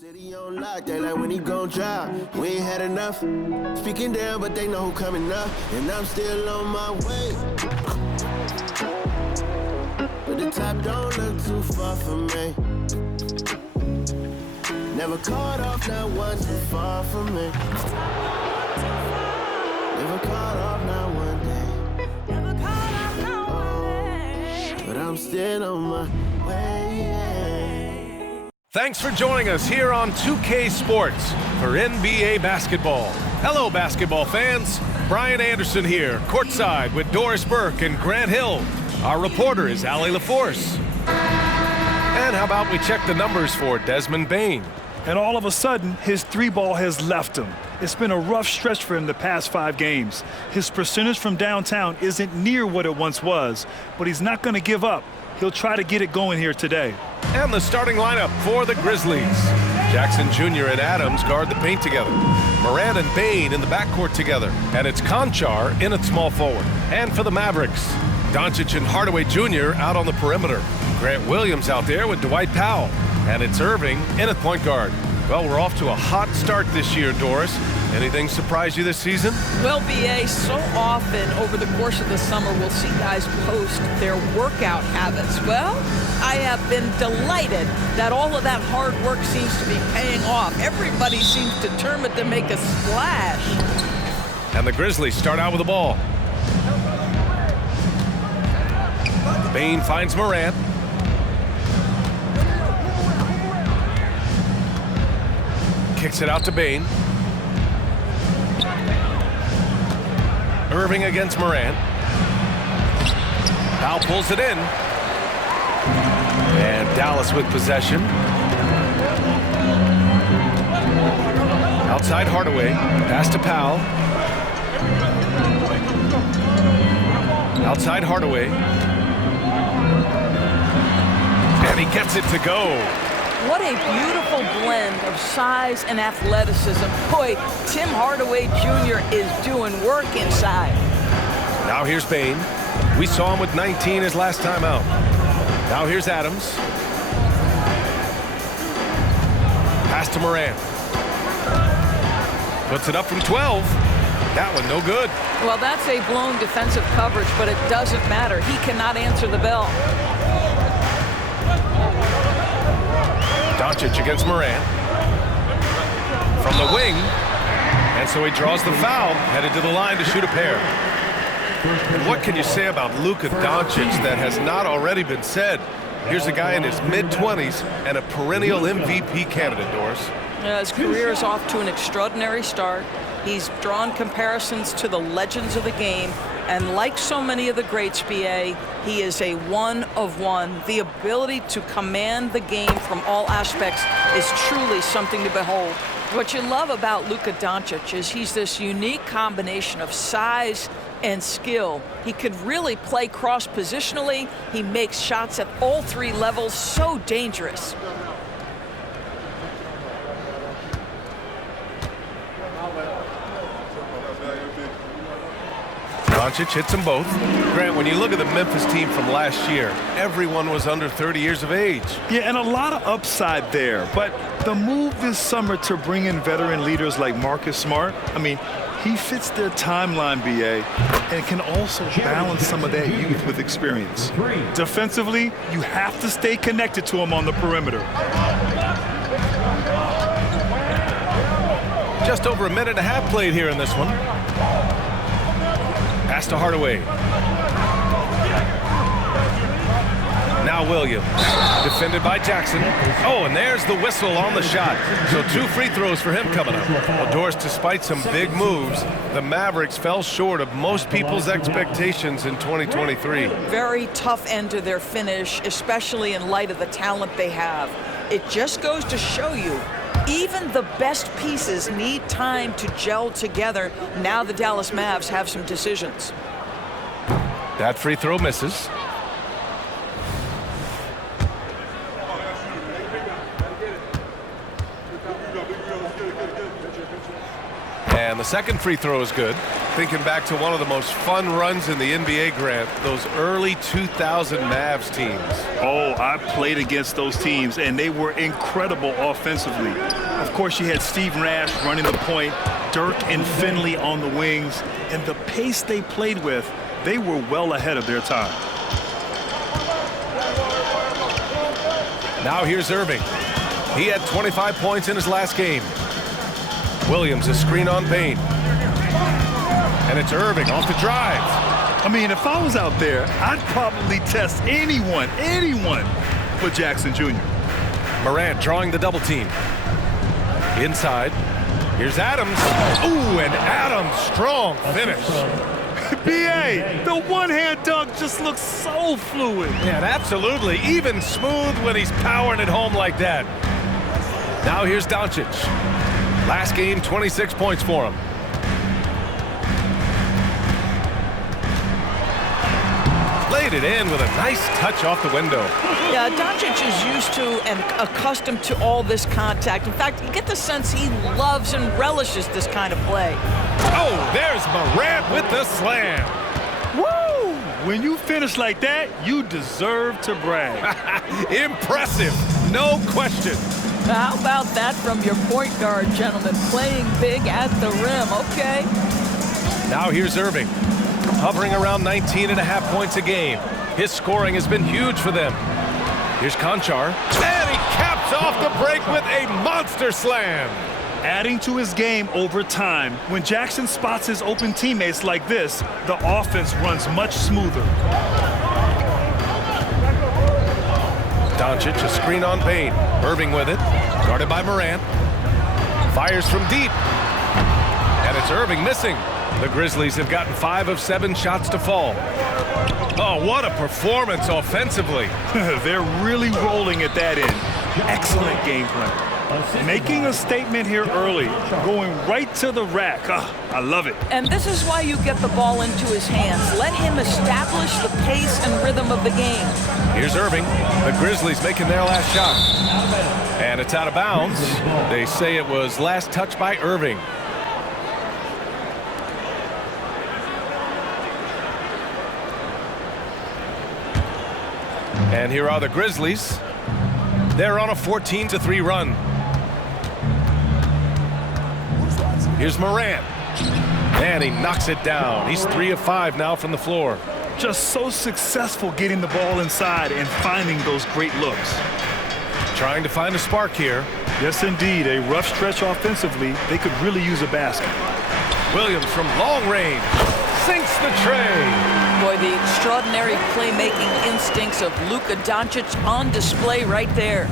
City on lock, they like when he gon' drop. We ain't had enough. Speaking down, but they know who coming up. And I'm still on my way. But the top don't look too far from me. Never caught off, not once, too far from me. Never caught off, not one day. Never caught off, not one day. But I'm still on my way. Thanks for joining us here on 2K Sports for NBA basketball. Hello, basketball fans. Brian Anderson here, courtside with Doris Burke and Grant Hill. Our reporter is Allie LaForce. And how about we check the numbers for Desmond Bane? And all of a sudden, his three ball has left him. It's been a rough stretch for him the past 5 games. His percentage from downtown isn't near what it once was, but he's not going to give up. He'll try to get it going here today. And the starting lineup for the Grizzlies. Jackson Jr. and Adams guard the paint together. Morant and Bane in the backcourt together. And it's Conchar in at small forward. And for the Mavericks, Doncic and Hardaway Jr. out on the perimeter. Grant Williams out there with Dwight Powell. And it's Irving in at point guard. Well, we're off to a hot start this year, Doris. Anything surprise you this season? Well, B.A., so often over the course of the summer, we'll see guys post their workout habits. Well, I have been delighted that all of that hard work seems to be paying off. Everybody seems determined to make a splash. And the Grizzlies start out with the ball. Bane finds Morant. Kicks it out to Bane. Irving against Morant. Powell pulls it in. And Dallas with possession. Outside Hardaway. Pass to Powell. Outside Hardaway. And he gets it to go. What a beautiful blend of size and athleticism. Boy, Tim Hardaway Jr. is doing work inside. Now here's Bane. We saw him with 19 his last time out. Now here's Adams. Pass to Morant. Puts it up from 12. That one no good. Well, that's a blown defensive coverage, but it doesn't matter. He cannot answer the bell. Doncic against Morant. From the wing. And so he draws the foul, headed to the line to shoot a pair. And what can you say about Luka Doncic that has not already been said? Here's a guy in his mid-20s and a perennial MVP candidate, Doris. His career is off to an extraordinary start. He's drawn comparisons to the legends of the game. And like so many of the greats, B.A., he is a one of one. The ability to command the game from all aspects is truly something to behold. What you love about Luka Doncic is he's this unique combination of size and skill. He could really play cross-positionally. He makes shots at all 3 levels, so dangerous. Doncic hits them both. Grant, when you look at the Memphis team from last year, everyone was under 30 years of age. Yeah, and a lot of upside there. But the move this summer to bring in veteran leaders like Marcus Smart, I mean, he fits their timeline, B.A., and can also balance some of that youth with experience. Defensively, you have to stay connected to him on the perimeter. Just over a minute and a half played here in this one. Pass to Hardaway. Now Williams. Defended by Jackson. Oh, and there's the whistle on the shot. So 2 free throws for him coming up. Well, Doris, despite some big moves, the Mavericks fell short of most people's expectations in 2023. Very tough end to their finish, especially in light of the talent they have. It just goes to show you, even the best pieces need time to gel together. Now the Dallas Mavs have some decisions. That free throw misses. And the second free throw is good. Thinking back to one of the most fun runs in the NBA, Grant, those early 2000 Mavs teams. Oh, I played against those teams, and they were incredible offensively. Of course, you had Steve Nash running the point, Dirk and Finley on the wings, and the pace they played with, they were well ahead of their time. Now here's Irving. He had 25 points in his last game. Williams, a screen on Payne. And it's Irving off the drive. I mean, if I was out there, I'd probably test anyone but Jackson Jr. Morant drawing the double team. Inside. Here's Adams. Ooh, and Adams, strong finish. B.A., the one-hand dunk just looks so fluid. Yeah, absolutely. Even smooth when he's powering it home like that. Now here's Doncic. Last game, 26 points for him. Laid it in with a nice touch off the window. Yeah, Doncic is used to and accustomed to all this contact. In fact, you get the sense he loves and relishes this kind of play. Oh, there's Morant with the slam. Woo! When you finish like that, you deserve to brag. Impressive, no question. How about that from your point guard, gentlemen? Playing big at the rim, okay. Now here's Irving, hovering around 19.5 points a game. His scoring has been huge for them. Here's Conchar, and he caps off the break with a monster slam. Adding to his game over time, when Jackson spots his open teammates like this, the offense runs much smoother. Doncic, a screen on Payne. Irving with it, guarded by Morant. Fires from deep. And it's Irving missing. The Grizzlies have gotten 5 of 7 shots to fall. Oh, what a performance offensively. They're really rolling at that end. Excellent game plan. Making a statement here early, going right to the rack. I love it. And this is why you get the ball into his hands. Let him establish the pace and rhythm of the game. Here's Irving. The Grizzlies making their last shot. And it's out of bounds. They say it was last touched by Irving. And here are the Grizzlies. They're on a 14-3 run. Here's Morant. And he knocks it down. He's 3 of 5 now from the floor. Just so successful getting the ball inside and finding those great looks. Trying to find a spark here. Yes, indeed. A rough stretch offensively. They could really use a basket. Williams from long range sinks the tray. Boy, the extraordinary playmaking instincts of Luka Doncic on display right there.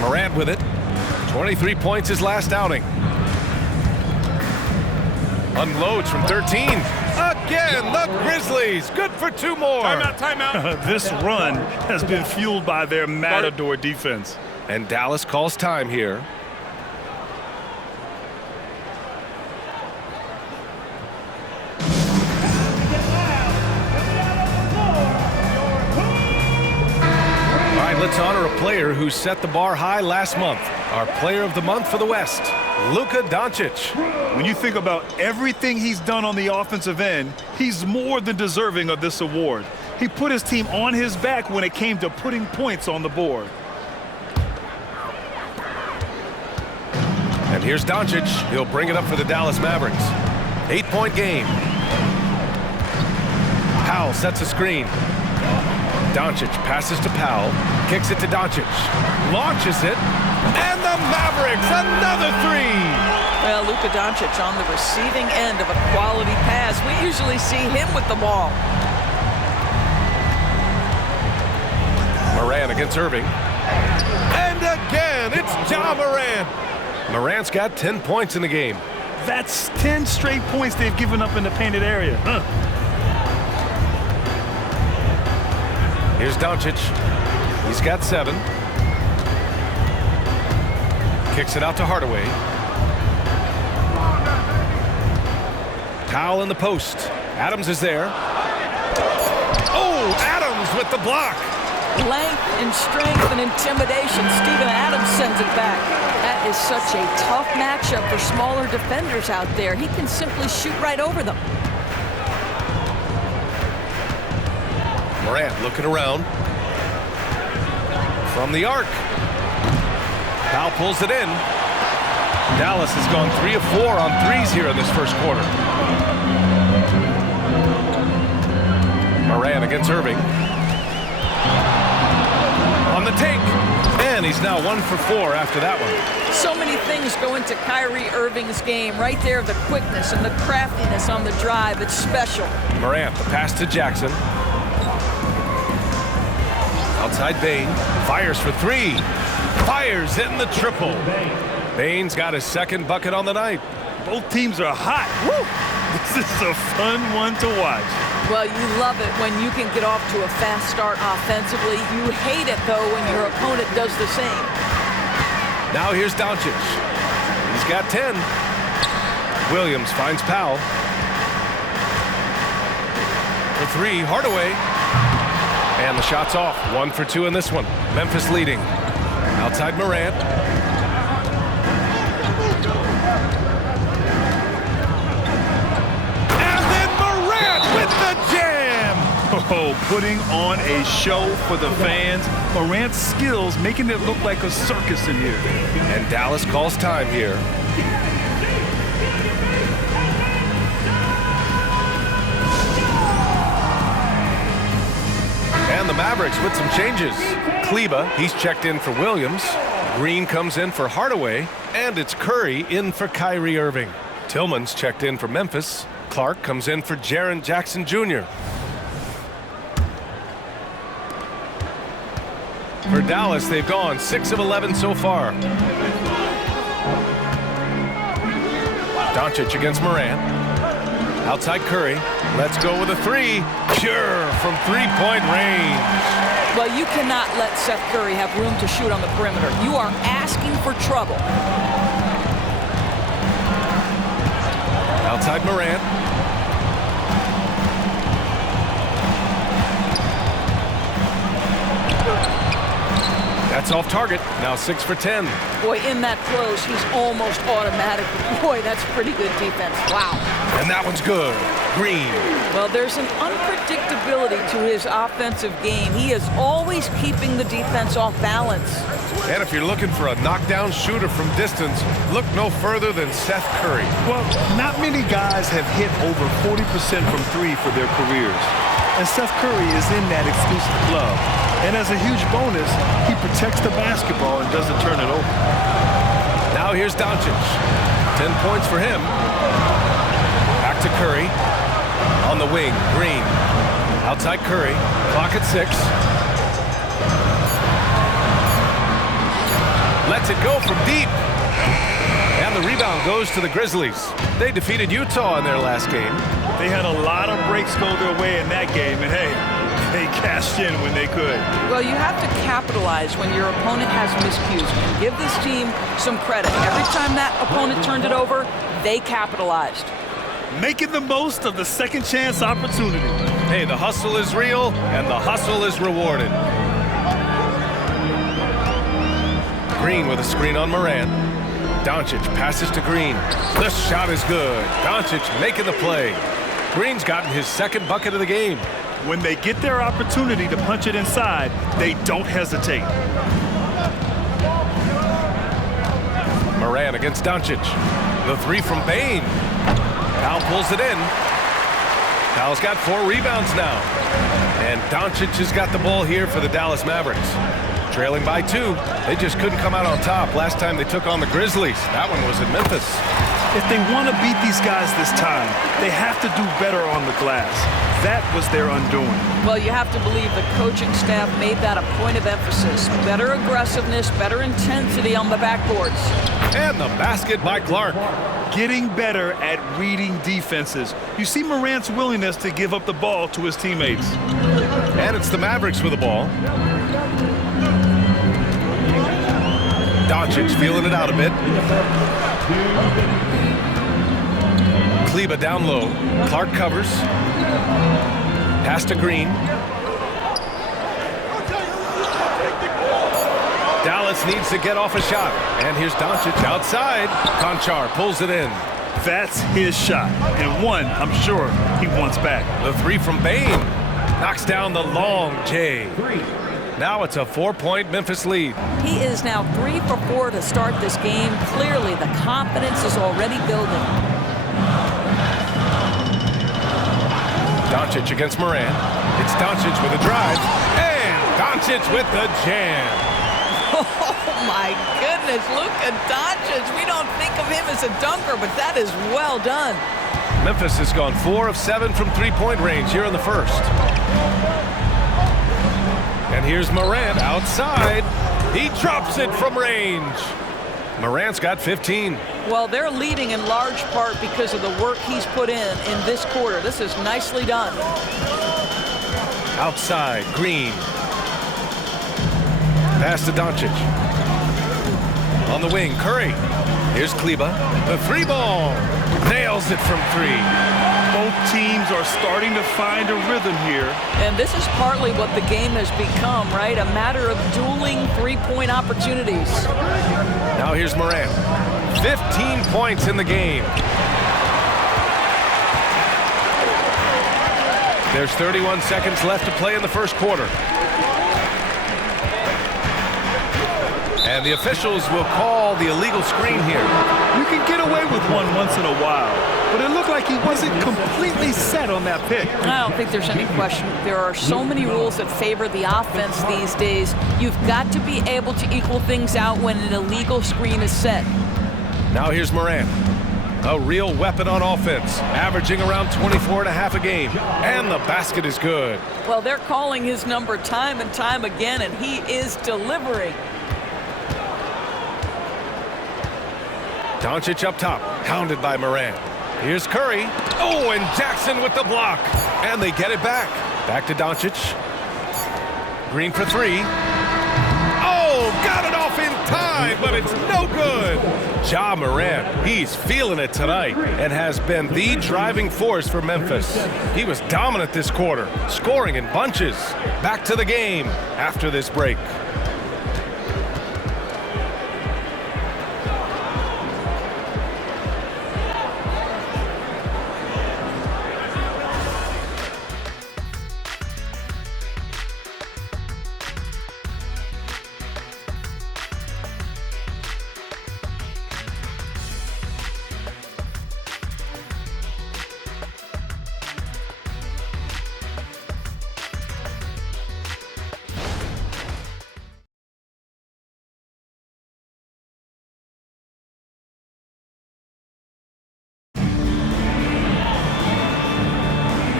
Morant with it. 23 points his last outing. Unloads from 13. Again, the Grizzlies. Good for 2 more. Timeout. This run has been fueled by their Matador defense. And Dallas calls time here. All right, let's honor a player who set the bar high last month. Our player of the month for the West, Luka Doncic. When you think about everything he's done on the offensive end, he's more than deserving of this award. He put his team on his back when it came to putting points on the board. And here's Doncic. He'll bring it up for the Dallas Mavericks. 8-point game. Powell sets a screen. Doncic passes to Powell, kicks it to Doncic, launches it, and the Mavericks, another 3. Well, Luka Doncic on the receiving end of a quality pass. We usually see him with the ball. Morant against Irving. And again, it's Ja Morant. Morant's got 10 points in the game. That's 10 straight points they've given up in the painted area. Here's Doncic. He's got 7. Kicks it out to Hardaway. Powell in the post. Adams is there. Oh, Adams with the block. length and strength and intimidation. Steven Adams sends it back. That is such a tough matchup for smaller defenders out there. He can simply shoot right over them. Morant looking around. From the arc. Powell pulls it in. Dallas has gone 3 of 4 on threes here in this first quarter. Morant against Irving. On the take. And he's now 1 for 4 after that one. So many things go into Kyrie Irving's game. Right there, the quickness and the craftiness on the drive. It's special. Morant, the pass to Jackson. Outside Bane. Fires for 3. Fires in the triple. Bane's got his second bucket on the night. Both teams are hot. Woo! This is a fun one to watch. Well, you love it when you can get off to a fast start offensively. You hate it, though, when your opponent does the same. Now here's Doncic. He's got 10. Williams finds Powell. For 3, Hardaway. And the shot's off. 1 for 2 in this one. Memphis leading. Outside Morant. And then Morant with the jam! Oh, putting on a show for the fans. Morant's skills making it look like a circus in here. And Dallas calls time here. And the Mavericks with some changes. Kleba, he's checked in for Williams. Green comes in for Hardaway. And it's Curry in for Kyrie Irving. Tillman's checked in for Memphis. Clark comes in for Jaren Jackson Jr. For Dallas, they've gone 6 of 11 so far. Doncic against Morant. Outside Curry. Let's go with a 3. Pure from 3-point range. Well, you cannot let Seth Curry have room to shoot on the perimeter. You are asking for trouble. Outside Morant. That's off target. Now 6 for 10. Boy, in that close, he's almost automatic. Boy, that's pretty good defense. Wow. And that one's good. Green. Well, there's an unpredictability to his offensive game. He is always keeping the defense off balance. And if you're looking for a knockdown shooter from distance, look no further than Seth Curry. Well, not many guys have hit over 40% from 3 for their careers. And Seth Curry is in that exclusive club. And as a huge bonus, he protects the basketball and doesn't turn it over. Now here's Doncic. 10 points for him. Back to Curry. On the wing, Green. Outside Curry. Clock at 6. Lets it go from deep. And the rebound goes to the Grizzlies. They defeated Utah in their last game. They had a lot of breaks go their way in that game, and hey, they cashed in when they could. Well, you have to capitalize when your opponent has miscues. And give this team some credit. Every time that opponent turned it over, they capitalized. Making the most of the second chance opportunity. Hey, the hustle is real, and the hustle is rewarded. Green with a screen on Morant. Doncic passes to Green. The shot is good. Doncic making the play. Green's gotten his second bucket of the game. When they get their opportunity to punch it inside, they don't hesitate. Morant against Doncic. The 3 from Bane. Powell pulls it in. Powell's got 4 rebounds now. And Doncic has got the ball here for the Dallas Mavericks. Trailing by 2. They just couldn't come out on top last time they took on the Grizzlies. That one was in Memphis. If they want to beat these guys this time, they have to do better on the glass. That was their undoing. Well, you have to believe the coaching staff made that a point of emphasis. Better aggressiveness, better intensity on the backboards. And the basket by Clark. Getting better at reading defenses. You see Morant's willingness to give up the ball to his teammates. And it's the Mavericks with the ball. Doncic feeling it out a bit. Kleba down low. Clark covers. Pass to Green. Dallas needs to get off a shot. And here's Doncic outside. Conchar pulls it in. That's his shot, and one I'm sure he wants back. The three from Bane knocks down the long J. Now it's a 4-point Memphis lead. He is now 3 for 4 to start this game. Clearly, the confidence is already building. Doncic against Moran. It's Doncic with a drive, and Doncic with the jam. Oh, my goodness. Look at Doncic. We don't think of him as a dunker, but that is well done. Memphis has gone 4 of 7 from three-point range here in the first. And here's Morant outside. He drops it from range. Morant's got 15. Well, they're leading in large part because of the work he's put in this quarter. This is nicely done. Outside, Green. Pass to Doncic. On the wing, Curry. Here's Kleba. The three ball. Nails it from 3. Both teams are starting to find a rhythm here. And this is partly what the game has become, right? A matter of dueling three-point opportunities. Now here's Morant. 15 points in the game. There's 31 seconds left to play in the first quarter. And the officials will call the illegal screen here. You can get away with one once in a while, but it looked like he wasn't completely set on that pick. I don't think there's any question. There are so many rules that favor the offense these days. You've got to be able to equal things out when an illegal screen is set. Now here's Morant. A real weapon on offense, averaging around 24.5 a game. And the basket is good. Well, they're calling his number time and time again, and he is delivering. Doncic up top, hounded by Morant. Here's Curry. Oh, and Jackson with the block. And they get it back. Back to Doncic. Green for 3. Oh, got it off in time, but it's no good. Ja Morant, he's feeling it tonight and has been the driving force for Memphis. He was dominant this quarter, scoring in bunches. Back to the game after this break.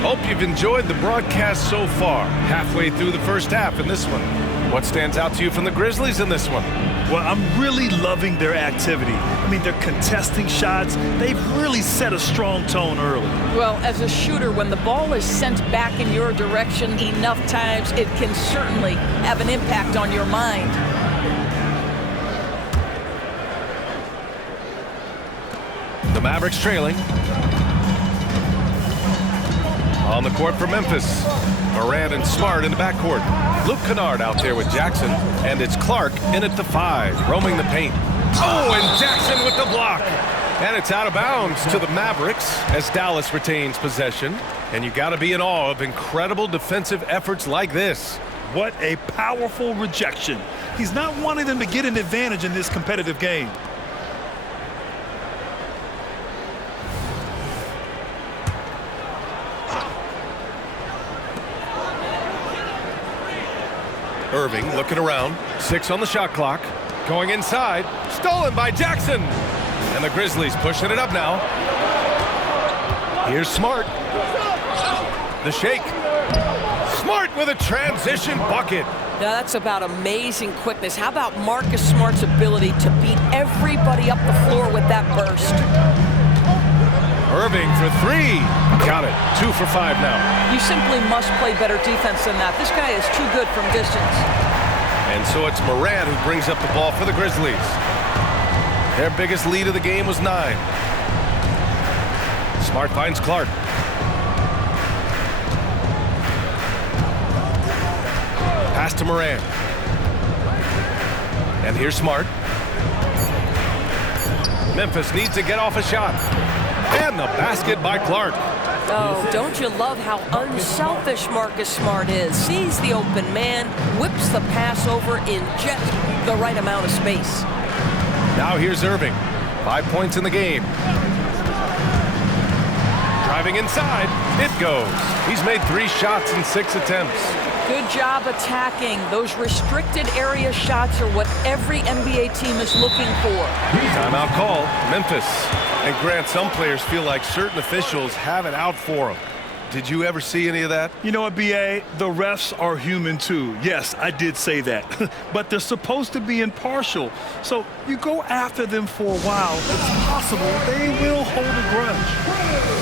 Hope you've enjoyed the broadcast so far. Halfway through the first half in this one. What stands out to you from the Grizzlies in this one? Well, I'm really loving their activity. I mean, they're contesting shots. They've really set a strong tone early. Well, as a shooter, when the ball is sent back in your direction enough times, it can certainly have an impact on your mind. The Mavericks trailing. On the court for Memphis. Morant and Smart in the backcourt. Luke Kennard out there with Jackson. And it's Clark in at the 5, roaming the paint. Oh, and Jackson with the block. And it's out of bounds to the Mavericks as Dallas retains possession. And you got to be in awe of incredible defensive efforts like this. What a powerful rejection. He's not wanting them to get an advantage in this competitive game. Irving looking around. 6 on the shot clock. Going inside. Stolen by Jackson. And the Grizzlies pushing it up now. Here's Smart. The shake. Smart with a transition bucket. Now that's about amazing quickness. How about Marcus Smart's ability to beat everybody up the floor with that burst? Irving for 3. Got it. 2 for 5 now. You simply must play better defense than that. This guy is too good from distance. And so it's Morant who brings up the ball for the Grizzlies. Their biggest lead of the game was 9. Smart finds Clark. Pass to Morant. And here's Smart. Memphis needs to get off a shot. And the basket by Clark. Oh, don't you love how unselfish Marcus Smart is? Sees the open man, whips the pass over in just the right amount of space. Now here's Irving. 5 points in the game. Driving inside, it goes. He's made 3 shots in 6 attempts. Good job attacking. Those restricted area shots are what every NBA team is looking for. Timeout call, Memphis. And Grant, some players feel like certain officials have it out for them. Did you ever see any of that? You know what, B.A.? The refs are human too. Yes, I did say that. But they're supposed to be impartial. So you go after them for a while, it's possible they will hold a grudge.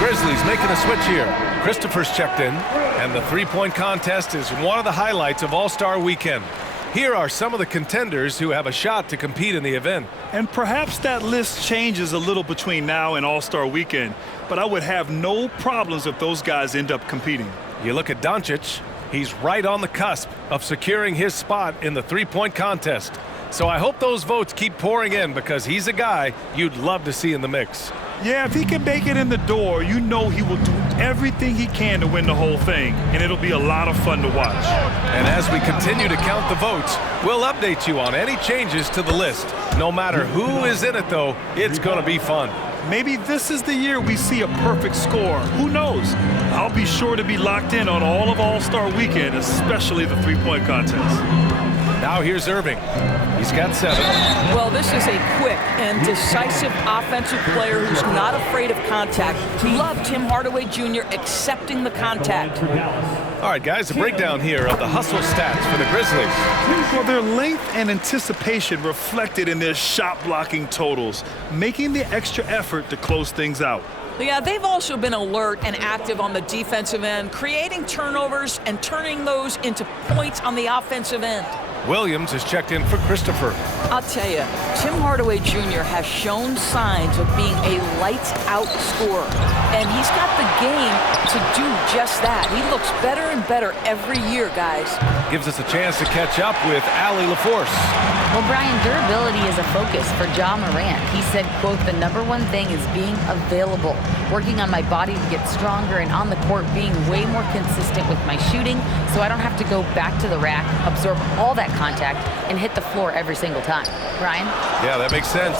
Grizzlies making a switch here. Christopher's checked in, and the three-point contest is one of the highlights of All-Star Weekend. Here are some of the contenders who have a shot to compete in the event. And perhaps that list changes a little between now and All-Star Weekend, but I would have no problems if those guys end up competing. You look at Doncic, he's right on the cusp of securing his spot in the three-point contest. So I hope those votes keep pouring in because he's a guy you'd love to see in the mix. Yeah, if he can make it in the door, you know he will do everything he can to win the whole thing, and it'll be a lot of fun to watch. And as we continue to count the votes, we'll update you on any changes to the list. No matter who is in it, though, it's going to be fun. Maybe this is the year we see a perfect score. Who knows? I'll be sure to be locked in on all of All-Star Weekend, especially the three-point contest. Now here's Irving. He's got 7. Well, this is a quick and decisive offensive player who's not afraid of contact. Love Tim Hardaway Jr. accepting the contact. All right, guys, a breakdown here of the hustle stats for the Grizzlies. Well, their length and anticipation reflected in their shot blocking totals, making the extra effort to close things out. Yeah, they've also been alert and active on the defensive end, creating turnovers and turning those into points on the offensive end. Williams is checked in for Christopher. I'll tell you, Tim Hardaway Jr. has shown signs of being a lights-out scorer, and he's got the game to do just that. He looks better and better every year, guys. Gives us a chance to catch up with Allie LaForce. Well, Brian, durability is a focus for Ja Morant. He said, quote, "The #1 thing is being available, working on my body to get stronger, and on the court being way more consistent with my shooting so I don't have to go back to the rack, absorb all that contact, and hit the floor every single time." Brian? Yeah, that makes sense.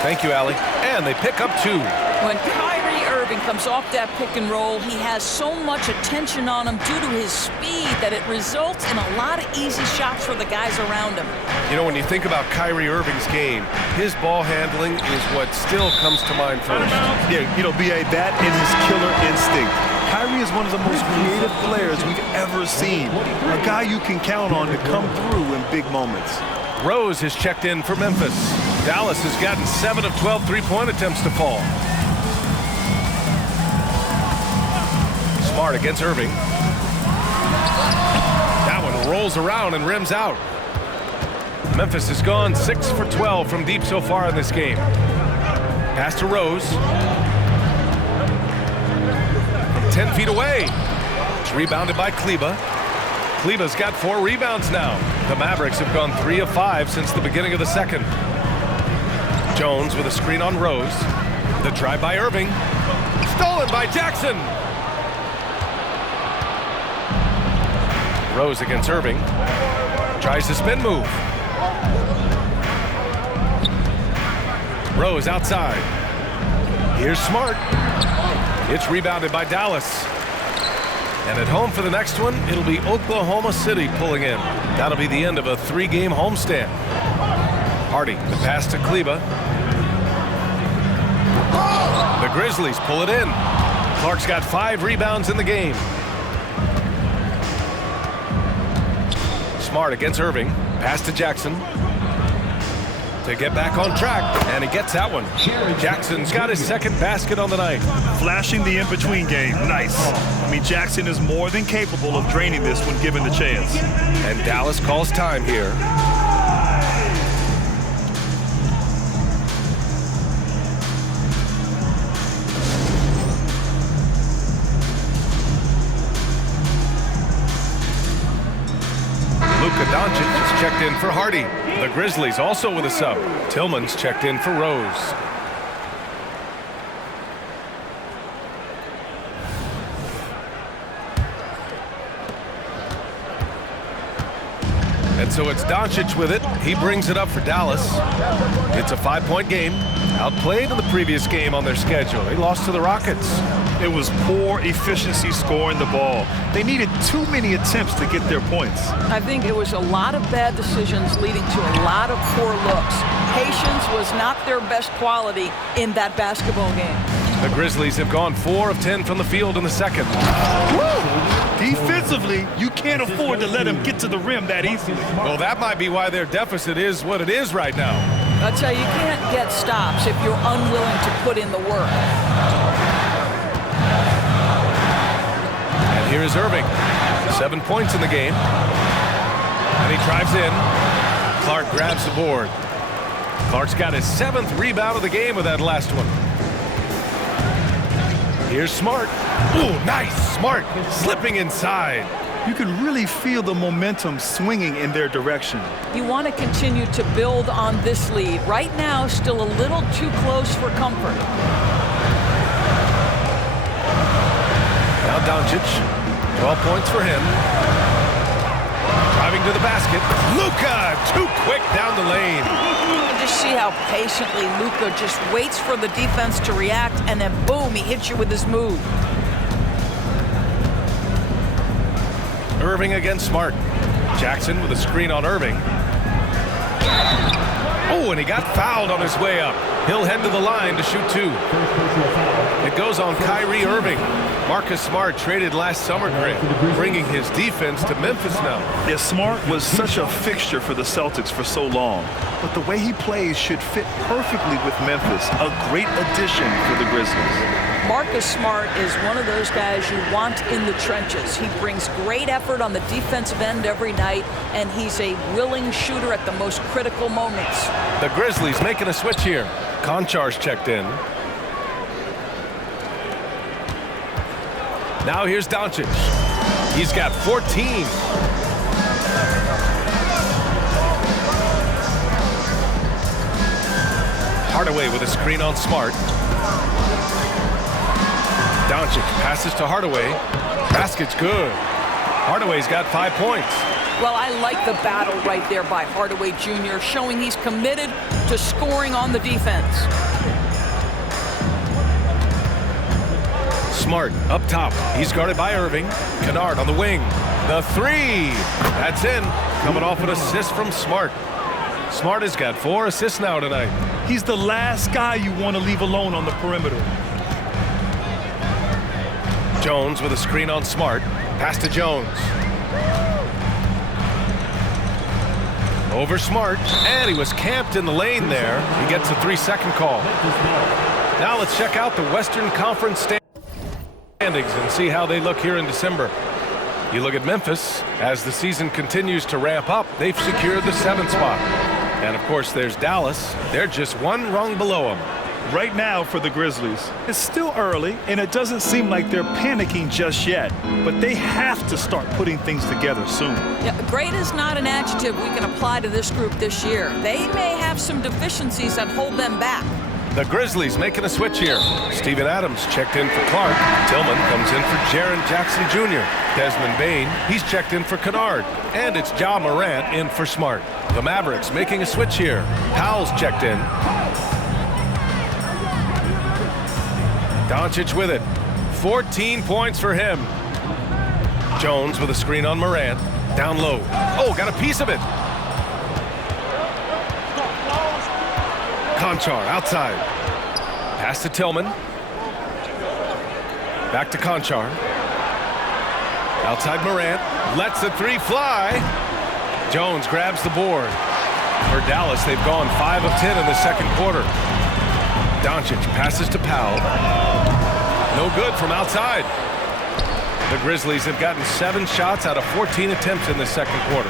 Thank you, Allie. And they pick up 2. When Kyrie Irving comes off that pick and roll, he has so much attention on him due to his speed that it results in a lot of easy shots for the guys around him. You know, when you think about Kyrie Irving's game, his ball handling is what still comes to mind first. Yeah, you know, B.A., that and his killer instinct. Kyrie is one of the most creative players we've ever seen. A guy you can count on to come through in big moments. Rose has checked in for Memphis. Dallas has gotten 7 of 12 three-point attempts to fall. Smart against Irving. That one rolls around and rims out. Memphis has gone 6 for 12 from deep so far in this game. Pass to Rose. From 10 feet away. It's rebounded by Kleba. Kleba's got 4 rebounds now. The Mavericks have gone 3 of 5 since the beginning of the second. Jones with a screen on Rose. The drive by Irving. Stolen by Jackson. Rose against Irving. Tries the spin move. Rose outside. Here's Smart. It's rebounded by Dallas. And at home for the next one, it'll be Oklahoma City pulling in. That'll be the end of a 3-game homestand. Hardy, the pass to Kleba. The Grizzlies pull it in. Clark's got 5 rebounds in the game. Smart against Irving. Pass to Jackson. To get back on track, and he gets that one. Jackson's got his second basket on the night. Flashing the in-between game. Nice. I mean, Jackson is more than capable of draining this when given the chance. And Dallas calls time here. for Hardy. The Grizzlies also with a sub. Tillman's checked in for Rose. And so it's Doncic with it. He brings it up for Dallas. It's a 5-point game. Outplayed in the previous game on their schedule. They lost to the Rockets. It was poor efficiency scoring the ball. They needed too many attempts to get their points. I think it was a lot of bad decisions leading to a lot of poor looks. Patience was not their best quality in that basketball game. The Grizzlies have gone 4 of 10 from the field in the second. Defensively, you can't afford to let him get to the rim that easily. Well, that might be why their deficit is what it is right now. I'll tell you, you can't get stops if you're unwilling to put in the work. And here is Irving. 7 points in the game. And he drives in. Clark grabs the board. Clark's got his 7th rebound of the game with that last one. Here's Smart. Ooh, nice. Smart slipping inside. You can really feel the momentum swinging in their direction. You want to continue to build on this lead. Right now, still a little too close for comfort. Now Doncic. 12 points for him. Driving to the basket. Luka, too quick down the lane. Just see how patiently Luka just waits for the defense to react, and then boom, he hits you with his move. Irving against Smart. Jackson with a screen on Irving. Oh, and he got fouled on his way up. He'll head to the line to shoot 2. It goes on Kyrie Irving. Marcus Smart traded last summer, Greg, bringing his defense to Memphis now. Yeah, Smart was such a fixture for the Celtics for so long, but the way he plays should fit perfectly with Memphis. A great addition for the Grizzlies. Marcus Smart is one of those guys you want in the trenches. He brings great effort on the defensive end every night, and he's a willing shooter at the most critical moments. The Grizzlies making a switch here. Konchar's checked in. Now here's Doncic. He's got 14. Hardaway with a screen on Smart. Doncic passes to Hardaway. Basket's good. Hardaway's got 5 points. Well, I like the battle right there by Hardaway Jr., showing he's committed to scoring on the defense. Smart up top. He's guarded by Irving. Kennard on the wing. The 3. That's in. Coming off an assist from Smart. Smart has got 4 assists now tonight. He's the last guy you want to leave alone on the perimeter. Jones with a screen on Smart. Pass to Jones. Over Smart. And he was camped in the lane there. He gets a 3-second call. Now let's check out the Western Conference standings and see how they look here in December. You look at Memphis. As the season continues to ramp up, they've secured the 7th spot. And of course there's Dallas. They're just 1 rung below them. Right now for the Grizzlies, it's still early and it doesn't seem like they're panicking just yet, but they have to start putting things together soon. Yeah, great is not an adjective we can apply to this group this year. They may have some deficiencies that hold them back. The Grizzlies making a switch here. Steven Adams checked in for Clark. Tillman comes in for Jaren Jackson Jr. Desmond Bane, he's checked in for Kennard. And it's Ja Morant in for Smart. The Mavericks making a switch here. Powell's checked in. Doncic with it. 14 points for him. Jones with a screen on Morant. Down low. Oh, got a piece of it. Konchar outside. Pass to Tillman. Back to Konchar. Outside Morant. Lets the 3 fly. Jones grabs the board. For Dallas, they've gone 5 of 10 in the second quarter. Doncic passes to Powell. No good from outside. The Grizzlies have gotten 7 shots out of 14 attempts in the second quarter.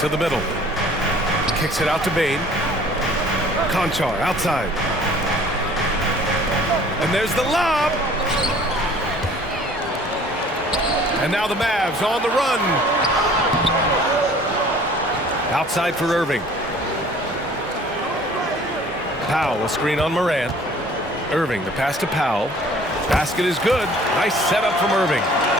To the middle. Kicks it out to Bane. Konchar outside. And there's the lob. And now the Mavs on the run. Outside for Irving. Powell, a screen on Morant. Irving, the pass to Powell. Basket is good. Nice setup from Irving.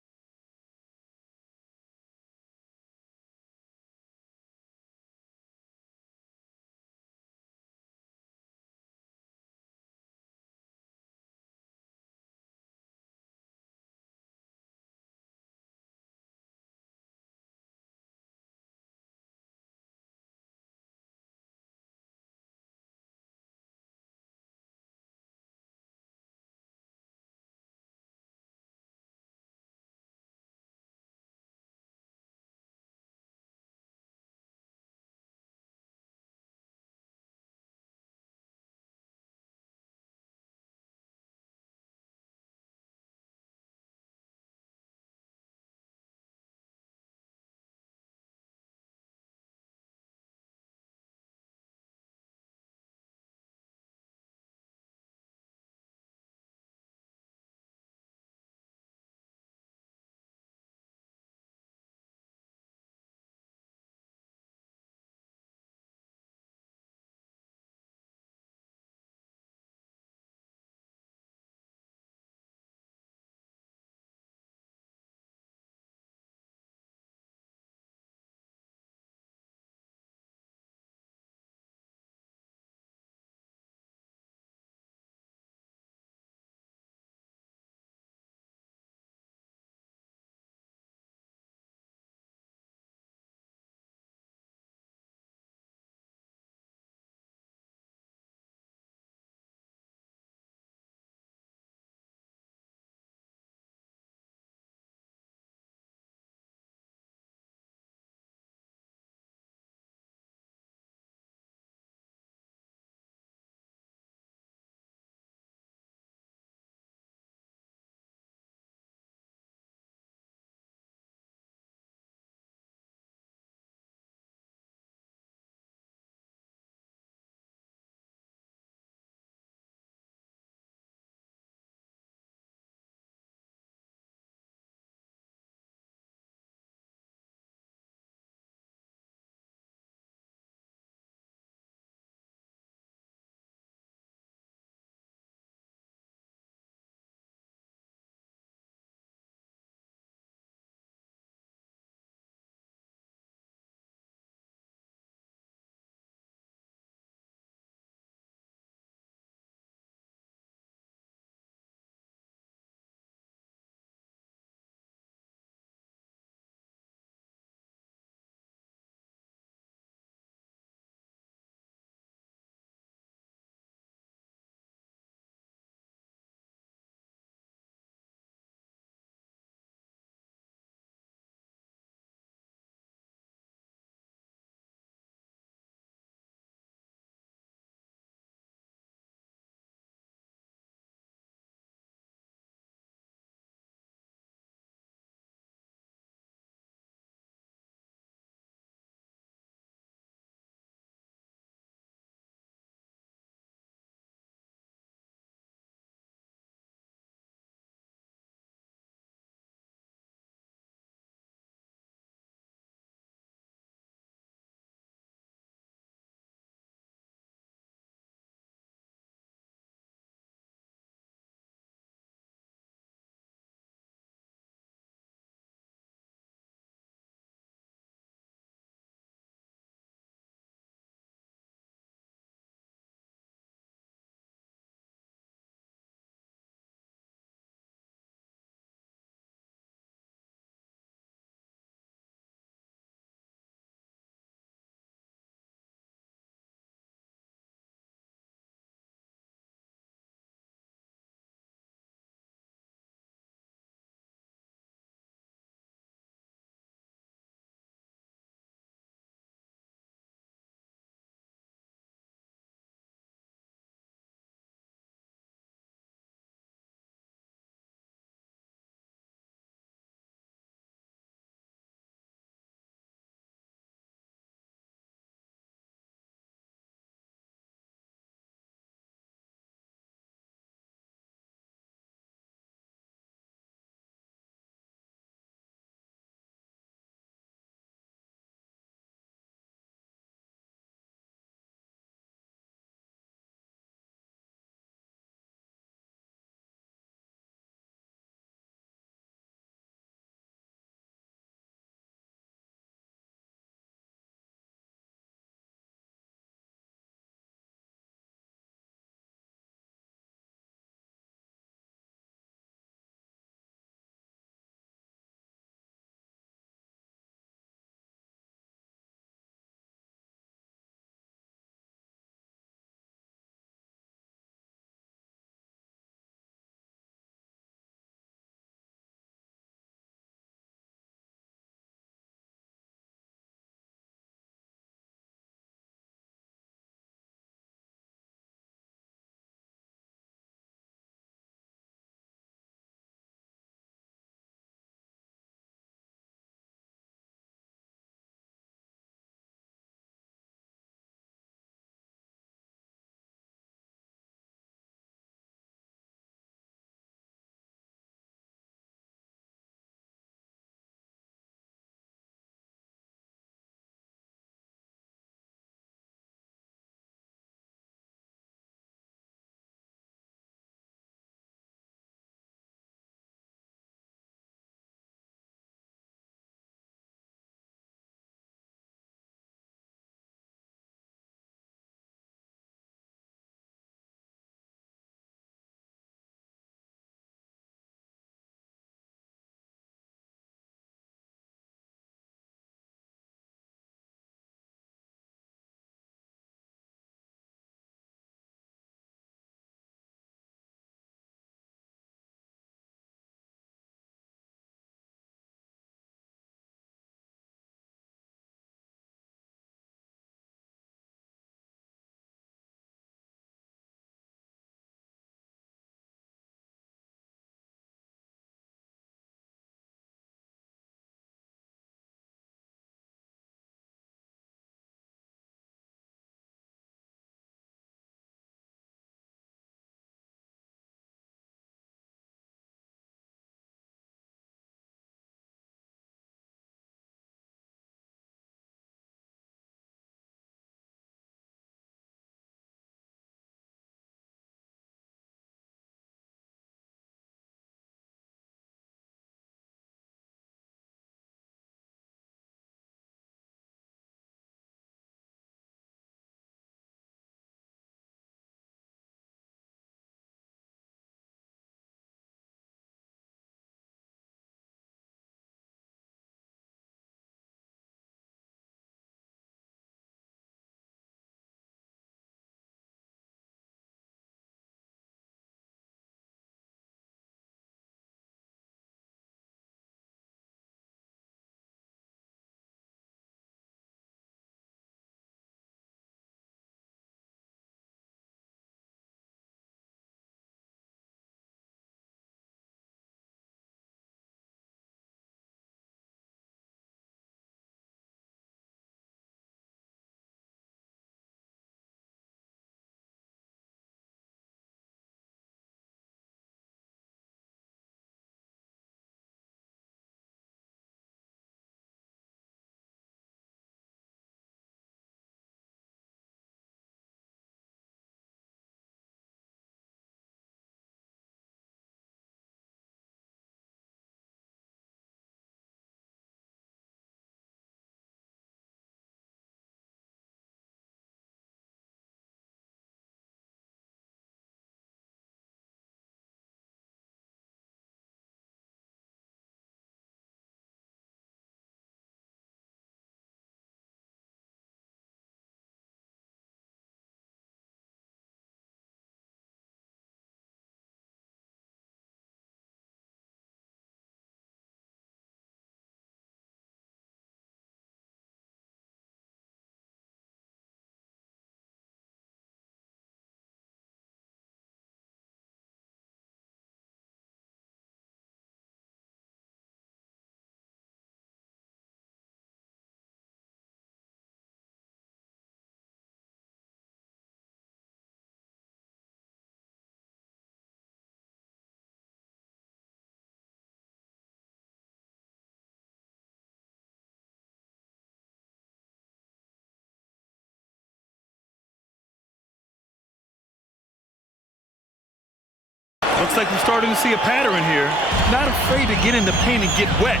Looks like we're starting to see a pattern here. Not afraid to get in the paint and get wet.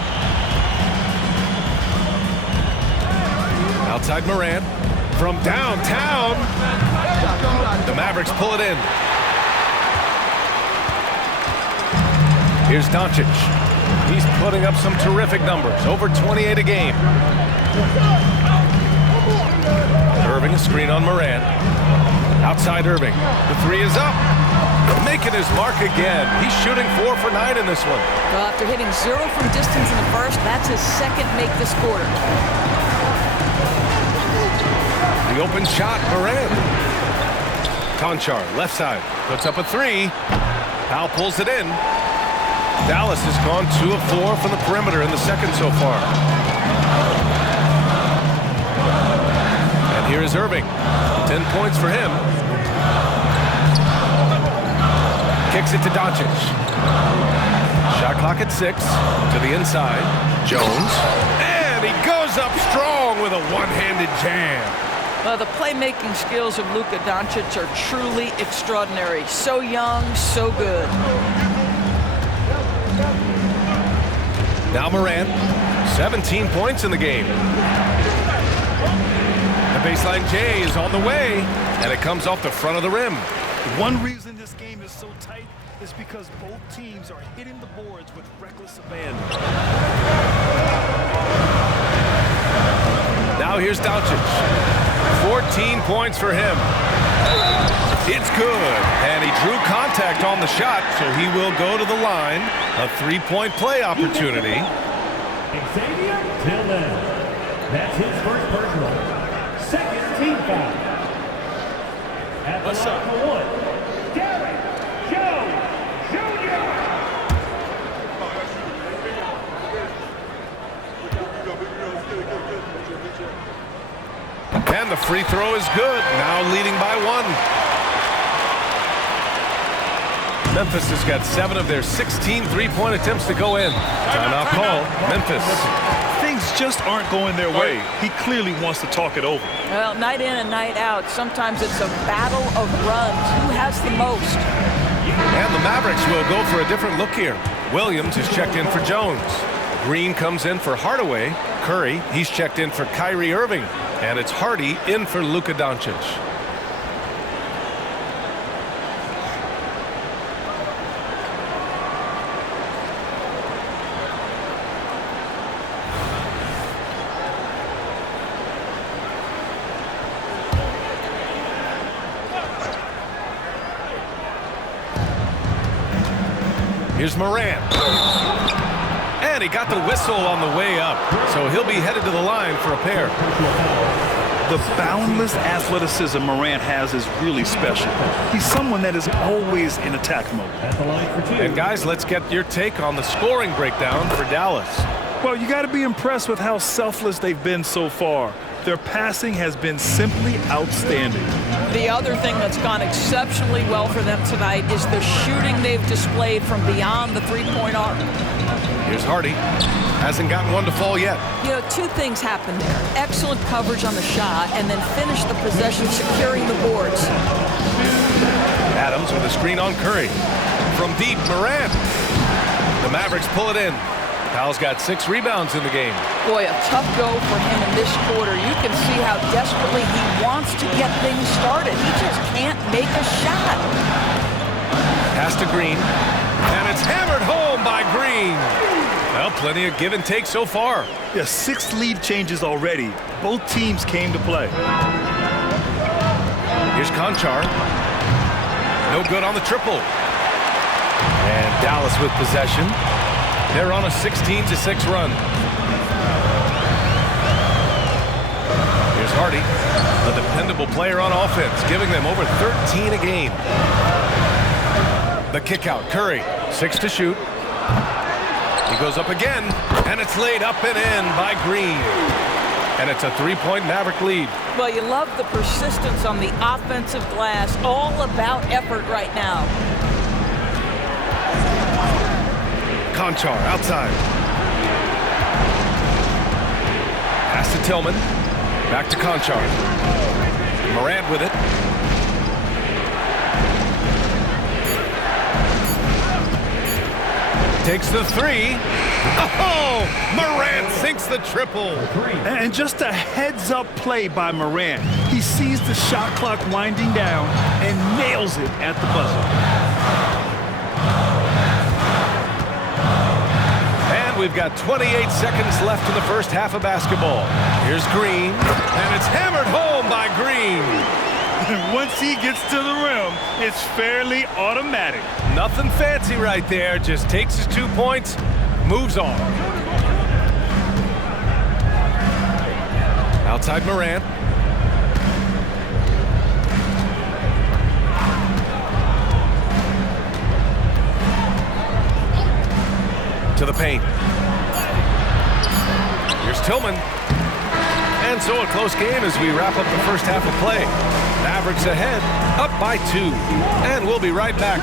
Outside Morant. From downtown. The Mavericks pull it in. Here's Doncic. He's putting up some terrific numbers. Over 28 a game. Irving, a screen on Morant. Outside Irving. The three is up. Making his mark again. He's shooting 4 for 9 in this one. Well, after hitting 0 from distance in the first, that's his second make this quarter. The open shot, Morant. Conchar, left side. Puts up a 3. Powell pulls it in. Dallas has gone 2 of 4 from the perimeter in the second so far. And here is Irving. 10 points for him. Kicks it to Doncic. Shot clock at 6. To the inside. Jones. And he goes up strong with a one-handed jam. Well, the playmaking skills of Luka Doncic are truly extraordinary. So young, so good. Now Morant. 17 points in the game. The baseline J is on the way. And it comes off the front of the rim. One reason this game is so tight is because both teams are hitting the boards with reckless abandon. Now here's Doncic. 14 points for him. It's good. And he drew contact on the shot, so he will go to the line. A 3-point play opportunity. Xavier Tillman. That's his first personal. Second team foul. At the line for 1. Derek Jones Jr. And the free throw is good. Now leading by 1. Memphis has got 7 of their 16 three-point attempts to go in. Timeout call. Memphis. Things just aren't going their way. He clearly wants to talk it over. Well, night in and night out, sometimes it's a battle of runs. Who has the most? And the Mavericks will go for a different look here. Williams is checked in for Jones. Green comes in for Hardaway. Curry, he's checked in for Kyrie Irving. And it's Hardy in for Luka Doncic. Here's Morant. And he got the whistle on the way up. So he'll be headed to the line for a pair. The boundless athleticism Morant has is really special. He's someone that is always in attack mode. At the line for 2. And guys, let's get your take on the scoring breakdown for Dallas. Well, you got to be impressed with how selfless they've been so far. Their passing has been simply outstanding. The other thing that's gone exceptionally well for them tonight is the shooting they've displayed from beyond the three-point arc. Here's Hardy. Hasn't gotten one to fall yet. You know, 2 things happened there. Excellent coverage on the shot, and then finish the possession securing the boards. Adams with a screen on Curry. From deep, Morant. The Mavericks pull it in. Powell's got 6 rebounds in the game. Boy, a tough go for him in this quarter. You can see how desperately he wants to get things started. He just can't make a shot. Pass to Green. And it's hammered home by Green. Well, plenty of give and take so far. Yeah, 6 lead changes already. Both teams came to play. Here's Conchar. No good on the triple. And Dallas with possession. They're on a 16-6 run. Here's Hardy, a dependable player on offense, giving them over 13 a game. The kick out, Curry, 6 to shoot. He goes up again, and it's laid up and in by Green. And it's a 3-point Maverick lead. Well, you love the persistence on the offensive glass. All about effort right now. Conchar outside. Pass to Tillman. Back to Conchar. Morant with it. takes the three. Oh, Morant sinks the triple. And just a heads-up play by Morant. He sees the shot clock winding down and nails it at the buzzer. And we've got 28 seconds left in the first half of basketball. Here's Green, and it's hammered home by Green. Once he gets to the rim, it's fairly automatic. Nothing fancy right there, just takes his 2 points, moves on. Outside Morant. To the paint. Here's Tillman. And so a close game as we wrap up the first half of play. Mavericks ahead, up by 2. And we'll be right back.